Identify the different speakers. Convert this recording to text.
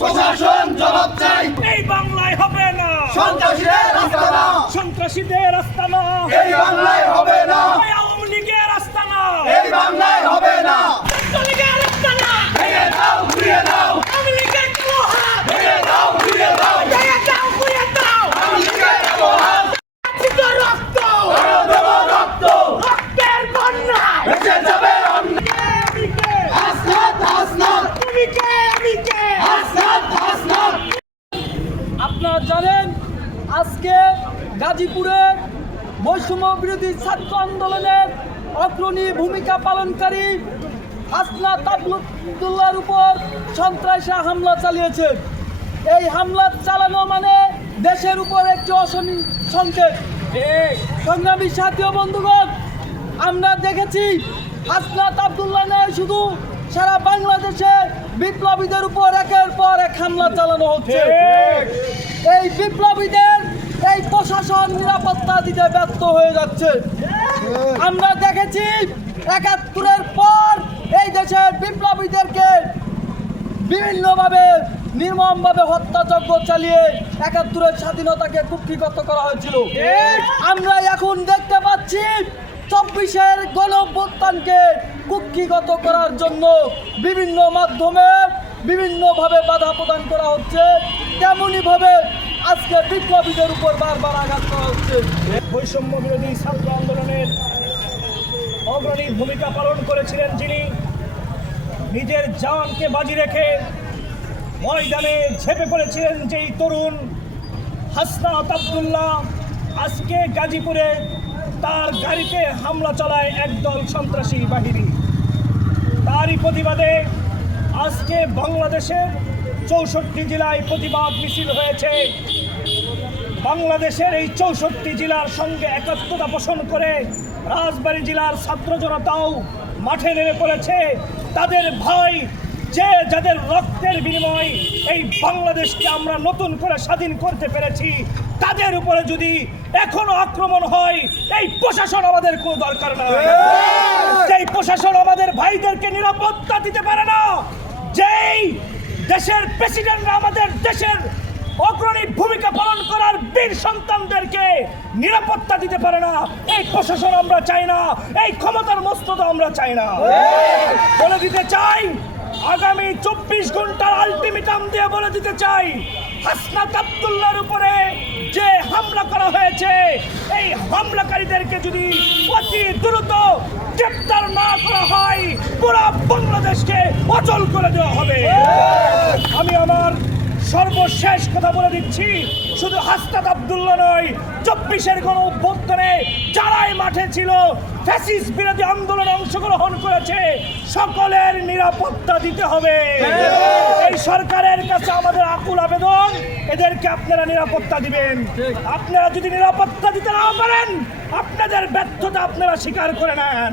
Speaker 1: প্রশাসন জবাব চাই।
Speaker 2: এই বাংলায় হবে না।
Speaker 1: সন্ত্রাসীদের রাস্তা না। সন্ত্রাসীদের রাস্তা না।
Speaker 2: এই বাংলায় হবে না।
Speaker 1: আওয়ামী লীগের রাস্তা না। এই বাংলায়
Speaker 2: হবে না।
Speaker 3: আপনারা জানেন, আজকে গাজীপুরে বৈষম্য বিরোধী ছাত্র আন্দোলনের অগ্রণী ভূমিকা পালনকারী হাসনা তাবলুদ্দুল্লার উপর সন্ত্রাসী হামলা চালিয়েছে। এই হামলা চালানো মানে দেশের উপর একটি অশনি সংকেত। সংগ্রামী সাথী ও বন্ধুগণ, আমরা দেখেছি হাসনাত আবদুল্লাহ নয় শুধু সারা বাংলাদেশে বিপ্লবীদের উপর একের পর এক হামলা চালানো হচ্ছে। এই বিপ্লবীদের এই প্রশাসন নিরাপত্তা দিতে ব্যর্থ হয়ে যাচ্ছে। আমরা দেখেছি একাত্তরের পর এই দেশের বিপ্লবীদেরকে বিভিন্নভাবে নির্মমভাবে হত্যাযজ্ঞ চালিয়ে একাত্তরের স্বাধীনতাকে কুক্ষিগত করা হয়েছিল। আমরা এখন দেখতে পাচ্ছি চব্বিশের গণভ্যুত্থানকে কুক্ষিগত করার জন্য বিভিন্ন মাধ্যমে বিভিন্নভাবে বাধা প্রদান করা হচ্ছে, তেমনইভাবে আজকে বিপ্লবীদের উপর বারবার আঘাত করা হচ্ছে।
Speaker 1: বৈষম্য বিরোধী ছাত্র আন্দোলনের অগ্রণী ভূমিকা পালন করেছিলেন যিনি। নিজের জানকে বাজি রেখে ময়দানে ঝেপে পড়েছিলেন যেই তরুণ হাসনাত আবদুল্লাহ। আজকে গাজীপুরে তার গাড়িতে হামলা চালায় একদল সন্ত্রাসী বাহিনী। তারই প্রতিবাদে আজকে বাংলাদেশের চৌষট্টি জেলায় প্রতিবাদ মিছিল হয়েছে। বাংলাদেশের এই চৌষট্টি জেলার সঙ্গে একাত্মতা পোষণ করে রাজবাড়ী জেলার ছাত্র জনতাও মাঠে নেমে পড়েছে। তাদের ভাই যে যাদের রক্তের বিনিময় এই বাংলাদেশকে আমরা নতুন করে স্বাধীন করতে পেরেছি তাদের উপরে যদি এখনও আক্রমণ হয় এই প্রশাসন আমাদের কোনো দরকার নাই। যেই প্রশাসন আমাদের ভাইদেরকে নিরাপত্তা দিতে পারে না। যেই দেশের প্রেসিডেন্টরা আমাদের দেশের অগ্রণী ভূমিকা পালন করার বীর সন্তানদেরকে নিরাপত্তা দিতে পারে না। এই প্রশাসন আমরা চাই না, এই ক্ষমতার মস্ততা আমরা চাই না। বলে দিতে চাই, আগামী চব্বিশ ঘণ্টার আলটিমেটাম দিয়ে বলে দিতে চাই, হাসনাত আবদুল্লার উপরে যে হামলা করা হয়েছে, এই হামলাকারীদেরকে যদি অতি দ্রুত গ্রেপ্তার না করা হয় পুরো বাংলাদেশকে অচল করে দেওয়া হবে। সর্বশেষ কথা বলে দিচ্ছি। শুধু হাসনাত আবদুল্লাহ নয় চব্বিশের কোন অভ্যুত্থানে যারাই মাঠে ছিল ফ্যাসিস বিরোধী আন্দোলনে অংশগ্রহণ করেছে সকলের নিরাপত্তা দিতে হবে। এই সরকারের কাছে আমাদের আকুল আবেদন এদেরকে আপনারা নিরাপত্তা দিবেন। আপনারা যদি নিরাপত্তা দিতে না পারেন আপনাদের ব্যর্থতা আপনারা স্বীকার করে নেন।